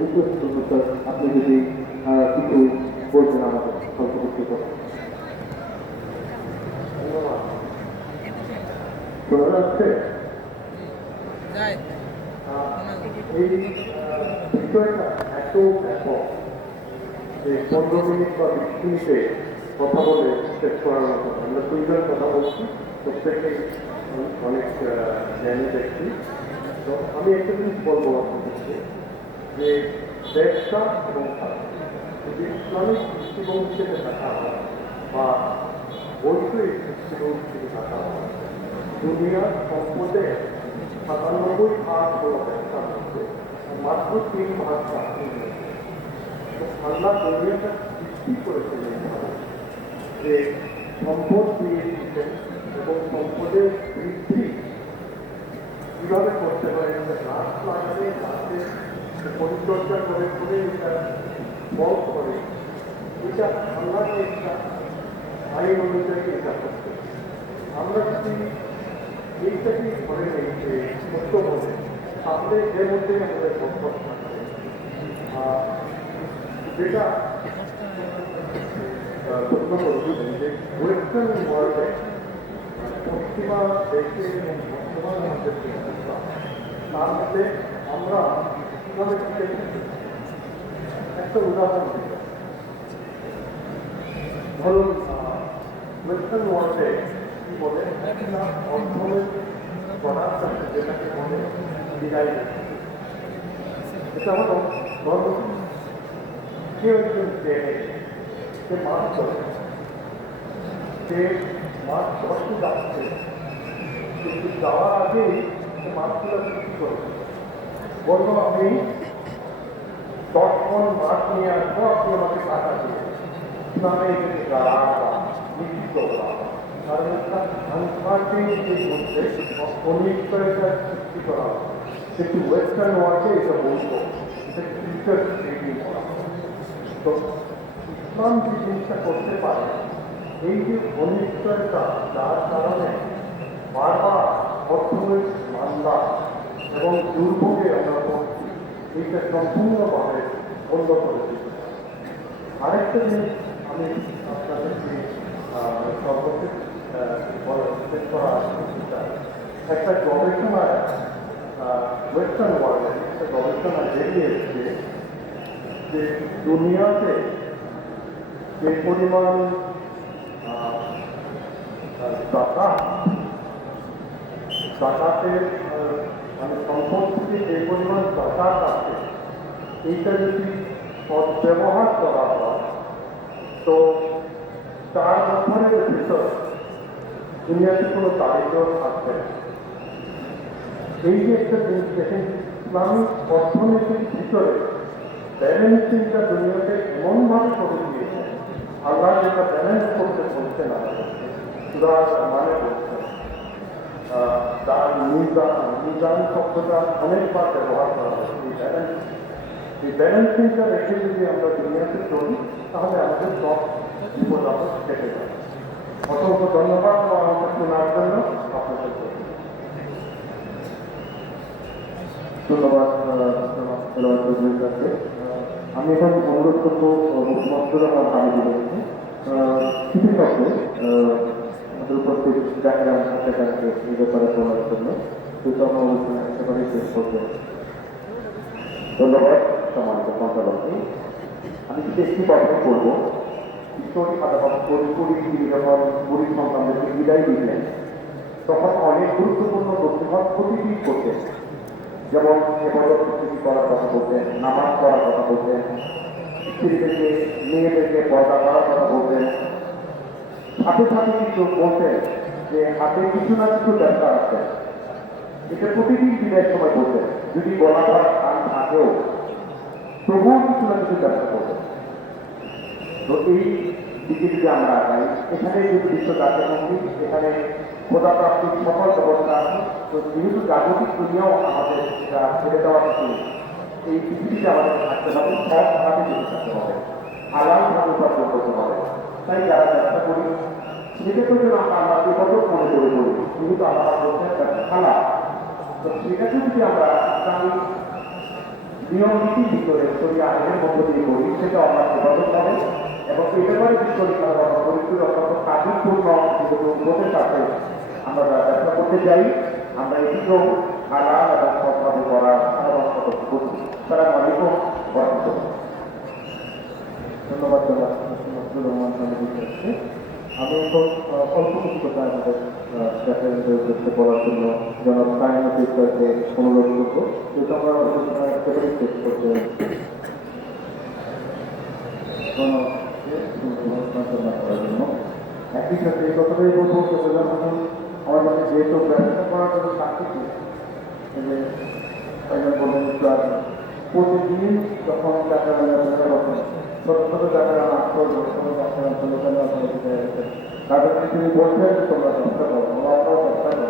Request করবো sir, আপনি যদি কিছু বলছেন আমাদের স্বল্প বক্তব্য। শোনা যাচ্ছে? এই বিষয়টা এত ব্যাপক যে 15 মিনিট বা 20 মিনিটে কথা বলে শেষ করার মতো। আমরা দুইজন কথা বলছি, প্রত্যেকেই অনেক জ্ঞানী ব্যক্তি। তো আমি একটা জিনিস বলবো আপনাদেরকে যে ব্যবসা এবং যদি ইসলামিক দৃষ্টিভঙ্গি থেকে দেখা হয় বা বৈষয়িক দৃষ্টিভঙ্গি থেকে দেখা হয়, দুনিয়ার সম্পদে 97 ভাগ হলো ব্যবসার মধ্যে, মাত্র 3 ভাগ চাকরি। আল্লাহ দুনিয়াটা সৃষ্টি করেছেন যে সম্পদ দিয়ে দিচ্ছেন এবং সম্পদের বৃদ্ধি কীভাবে করতে হয়, গাছ লাগালে গাছের পরিচর্যা করে এটা ফল করে, এটা আল্লাহকে একটা আইন অনুযায়ী এটা করতে। আমরা যদি এইটাকে ধরে নেই যে সত্য বলে, তাহলে এর মধ্যে আমাদের বক্তব্য থাকবে। যেটা প্রশ্ন করছিলেন যে ওয়েস্টার্ন ওয়ার্ল্ডে পশ্চিমা দেশে এবং বর্তমান আমাদের যে অবস্থা, তার মধ্যে আমরা কীভাবে একটা উদাহরণ দিই। ধরুন ওয়েস্টার্ন ওয়ার্ল্ডে কি বলে একটা অর্থনৈতিক পদার্থ আছে যেটাকে বলে বিদায়। এটা হলো ধরুন কেউ একজন সে মাছ ধরে, সে মাছ ধরতে যাচ্ছে, কিন্তু যাওয়ার আগেই সে মাছগুলো বিক্রি করবে। বললো আমি 10 মণ মাছ নিয়ে আসবো, আপনি আমাকে টাকা দিয়ে ইসলামে এটাকে গাড়া বা নিষিদ্ধ করা। কারণ একটা আনসার্টেনিটি মধ্যে অনিশ্চয়তার সৃষ্টি করা হয়। কিন্তু ওয়েস্টার্ন ওয়ার্ল্ডে এটা বলবো এটা ফিউচার ট্রেডিং করা হয়। তো ইসলাম যে জিনিসটা করতে পারে, এই যে অনিশ্চয়তা যার কারণে বারবার অর্থনৈতিক মান্দা এবং দুর্ভোগে আমরা পড়ছি, এইটা সম্পূর্ণভাবে বন্ধ করে দিতে পারে। আরেকটা জিনিস আমি আপনাদেরকে সর্বশেষ শেষ করা চাই। একটা গবেষণায় ওয়েস্টার্ন ওয়ার্ল্ডে একটা গবেষণায় বেরিয়ে এসেছে যে দুনিয়াতে যে পরিমাণ জাকাতের মানে সম্পদ থেকে যে পরিমাণ জাকাত আছে, এইটা যদি সদ্ব্যবহার করা হয় তো 4 বছরের ভিতর দুনিয়াতে কোনো দারিদ্র থাকবে না। এই যে একটা জিনিস দেখেন, ইসলামিক অর্থনীতির ভিতরে ব্যালেন্সিংটা দুনিয়াতে এমনভাবে করে দিয়েছে, আল্লাহ যেটা ব্যালেন্স করতে বলছে না, সুরা মানে বলছে তার মিজান শব্দটা অনেকবার ব্যবহার করা হয়। এই ব্যালেন্সিংটা রেখে যদি আমরা দুনিয়াতে চলি, তাহলে আমাদের সব বিপদ আপদ কেটে যাবে। অসংখ্য ধন্যবাদ আমাকে শোনার জন্য আপনাদের। ধন্যবাদ কাছে। আমি এখন অনুরোধ করবো মুখ্যমন্ত্রী আমার আমি বলছি কিছু শব্দে আমাদের উপস্থিত জাকির আহমেদ সরকারকে এই ব্যাপারে বলার জন্য, কিন্তু আমরা অনুষ্ঠানে একেবারেই শেষ করবো। ধন্যবাদ সম্মানিত সঞ্চালককে। আমি যদি একটি কথা করবো, ঈশ্বরী আদালত যখন গরিব সন্তানদেরকে বিদায় দিলেন, তখন অনেক গুরুত্বপূর্ণ নথিপত্র প্রতিদিন করতেন। যেমন এবাদত প্রস্তুতি করার কথা বলতেন, নামাজ পড়ার কথা বলতেন, স্ত্রীদেরকে মেয়েদেরকে পর্দা করার কথা বলতেন। সাথে সাথে কিন্তু বলতেন যে হাতে কিছু না কিছু ব্যবসা আছে, এটা প্রতিদিন বিদায়ের সময় বলতেন। যদি বলা হয় আন থাকেও তবুও কিছু না কিছু ব্যবসা করতেন। তো এই দিকে যদি আমরা আগাই, এখানে যদি বিশ্ব জাতীয় মন্দির, এখানে খোদাপ্রাপ্তির সকল ব্যবস্থা আছে। তো যেহেতু জাগতিক দুনিয়াও আমাদের ছেড়ে দেওয়া কিছু, এই পৃথিবীতে আমাদের থাকতে হবে, সবভাবে বেঁচে থাকতে হবে, হালালভাবে উপার্জন করতে হবে। তাই যারা ব্যবসা করি সেটাকে যেন আমরা আমার বিপদক মনে করে করি, যেহেতু আমরা বলছেন ব্যবসা হালাল। তো সেটাকে যদি আমরা ইসলামিক নিয়ম নীতির ভিতরে শরীর আইনের মধ্য দিয়ে করি সেটা আমরা হেফাজত হবে এবং এই ব্যাপারে শরীর পরিস্থিতি অত্যন্ত কাজপূর্ণ যেহেতু বোধের সাথে আমরা ব্যবসা করতে চাই আমরা এটিকেও হালাল এবং সৎভাবে করার পরামর্শ করছি তারা মালিকও বরাদ্দ ধন্যবাদ রহমান আমি এখন অল্প কিছু কথা আমাদের ব্যাপারের উদ্দেশ্যে বলার জন্য জনাব কায়নাত ইসলামকে অনুরোধ করবো যেহেতু আমরা সেখানে শেষ করতে করার জন্য একই সাথে এই কথাটাই বলবো প্রধানমন্ত্রী আমার কাছে যেহেতু ব্যবসা করার জন্য সাক্ষী যে বললেন প্রতিদিন যখন টাকা ছোট ছোট টাকা আটশো তাদের তিনি বলছেন তোমরা চেষ্টা করো আমরাও চেষ্টা করো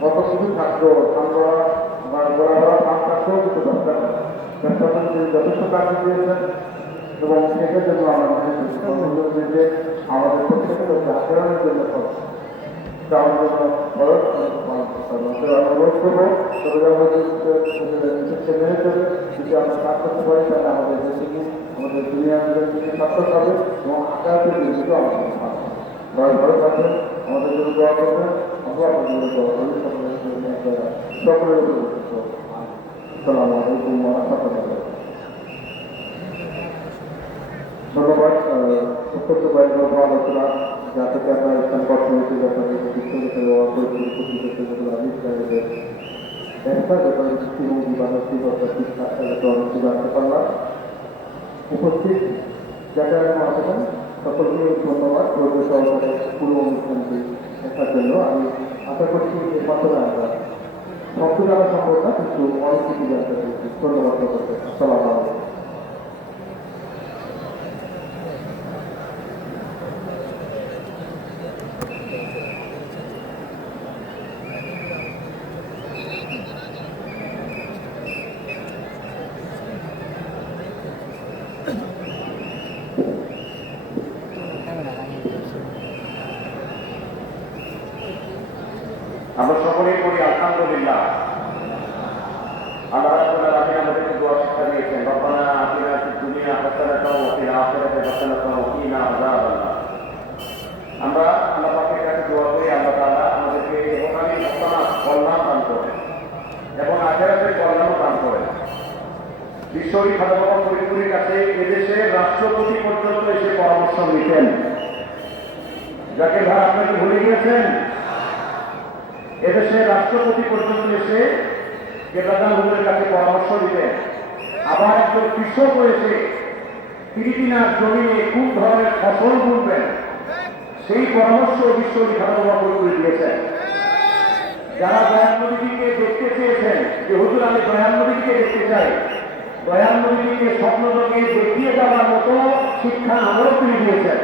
কত কিছু থাকতো আমরা বরাবর কাজ থাকতেও কিন্তু চেষ্টা করো চেষ্টা করে তিনি যথেষ্ট কাজ দিয়েছেন এবং সেটার জন্য আমরা মনে করছি যে আমাদের প্রত্যেকের আচরণের জন্য যাওয়ার জন্য খরচ অনুরোধ করবো মেনে চলে যদি আমরা কাজ করতে পারি তাহলে আমাদের দেশে আমাদের দুনিয়ার সার্থক হবে এবং আগামী দিনগুলো আমাদের ভালো থাকবেন আমাদের জন্য দোয়া করবেন আমরা আপনাদের দোয়া করি সকলের আসসালামু আলাইকুম ওয়া রাহমাতুল্লাহ। ধন্যবাদ অত্যন্ত বাড়ির আলোচনা যা থেকে আমরা ইসলাম অর্থনীতির ব্যাপারে ব্যবসার ব্যাপারে দৃষ্টিভঙ্গি বা নৈতিকতা শিক্ষা অনেক জানতে পারলাম। উপস্থিত যারা আছেন সকলকে ধন্যবাদ রোগ সহকারে পুরো অনুষ্ঠানটি দেখার জন্য। আমি আশা করছি যে মাত্রা আমরা শব্দ জানা সম্ভব না কিন্তু অনেক কিছু জানতে পেরেছি। ধন্যবাদ সকলকে। আসসালামু আলাইকুম। আমরা সকলেই করি আলহামদুলিল্লাহ। আল্লাহ রাব্বুল আলামিন আমাদেরকে দোয়া শিক্ষা দিয়েছেন, রব্বানা আতিনা ফিদ দুনিয়া হাসানাতাও ওয়া ফিল আখিরাতি হাসানাতাও ওয়া কিনা আযাবান্নার। আমরা আল্লাহ পাকের কাছে দোয়া করি আল্লাহ তাআলা আমাদেরকে ইহকালীন হাসানাত কল্যাণ দান করেন এবং আখিরাতের কল্যাণও দান করেন। বিশ্বরী খালেদা ফরিদপুরের কাছে এদেশের রাষ্ট্রপতি পর্যন্ত এসে পরামর্শ নিতেন। যাকে ভাই আপনাকে ভুলে গিয়েছেন, এদেশের রাষ্ট্রপতি পর্যন্ত এসে কেবলাদান হুজুরের কাছে পরামর্শ দিতেন। আবার একজন কৃষক হয়েছে ফিলিপিনার জমিনে কোন ধরনের ফসল বুনবেন সেই পরামর্শ বিশ্বরী খালেদা ফরিদপুরে দিয়েছেন। যারা দয়াল নবীকে দেখতে চেয়েছেন যে হুজুর আমি দয়াল নবীকে দেখতে চাই, দয়াল নবীকে স্বপ্নযোগে দেখিয়ে যাওয়ার মতো শিক্ষা আমরাও তিনি দিয়েছেন।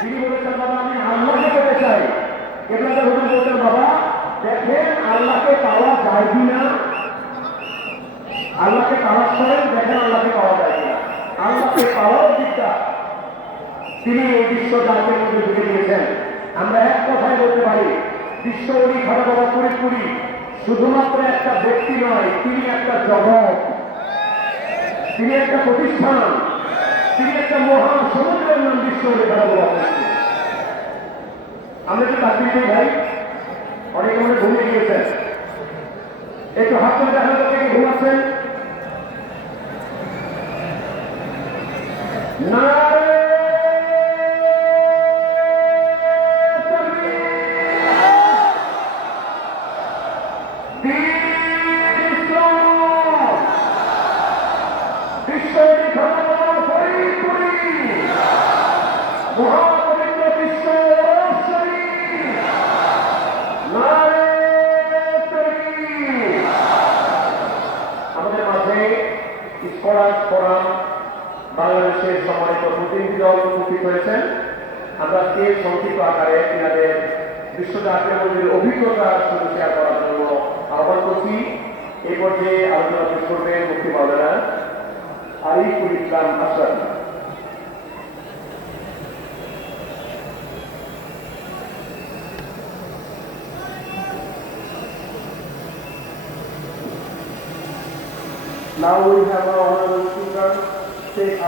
তিনি বলেছেন বাবা আমি আল্লাহকে পেতে চাই। কেবলাদার হুজুর বলছেন বাবা দেখেন আল্লাহকে পাওয়া যায় কিনা, আল্লাহকে পাওয়ার করেন দেখেন আল্লাহকে পাওয়া যায় কিনা। আল্লাহকে পাওয়ার দিকটা তিনি এই বিশ্ব জাতির মধ্যে ঢুকে দিয়েছেন। আমরা এক কথায় বলতে পারি বিশ্ব অলি খালেদা ফরিদপুরি শুধুমাত্র একটা ব্যক্তি নয়, তিনি একটা জগৎ, তিনি একটা প্রতিষ্ঠান, তিনি একটা মহান সমুদ্রের নাম বিশ্ব অলি খালেদা ফরিদপুরি। আমরা একটু তাকবীর দিই ভাই, অনেকে মনে ঘুমিয়ে গিয়েছেন, একটু হাত তুলে দেখা যাচ্ছে কি ঘুমাচ্ছেন। নারে তাকবীর, দ্বীন ইসলাম, বিশ্ব অলি খালেদা ফরিদপুরি মহাপবিত্র বিশ্ব আমাদের মাঝে স্কলার্স ফোরাম বাংলাদেশের সম্মানিত প্রতিনিধি দল উপস্থিত হয়েছেন। আমরা আজকে সংক্ষিপ্ত আকারে তিনাদের বিশ্বজাতীয় মন্দিরের অভিজ্ঞতা শুধু শেয়ার করার জন্য আহ্বান করছি। এই পর্যায়ে আলোচনা পেশ করবেন মুফতি মাওলানা Ariful Islam Ashrafi. Now we have our honorable speaker, Sheikh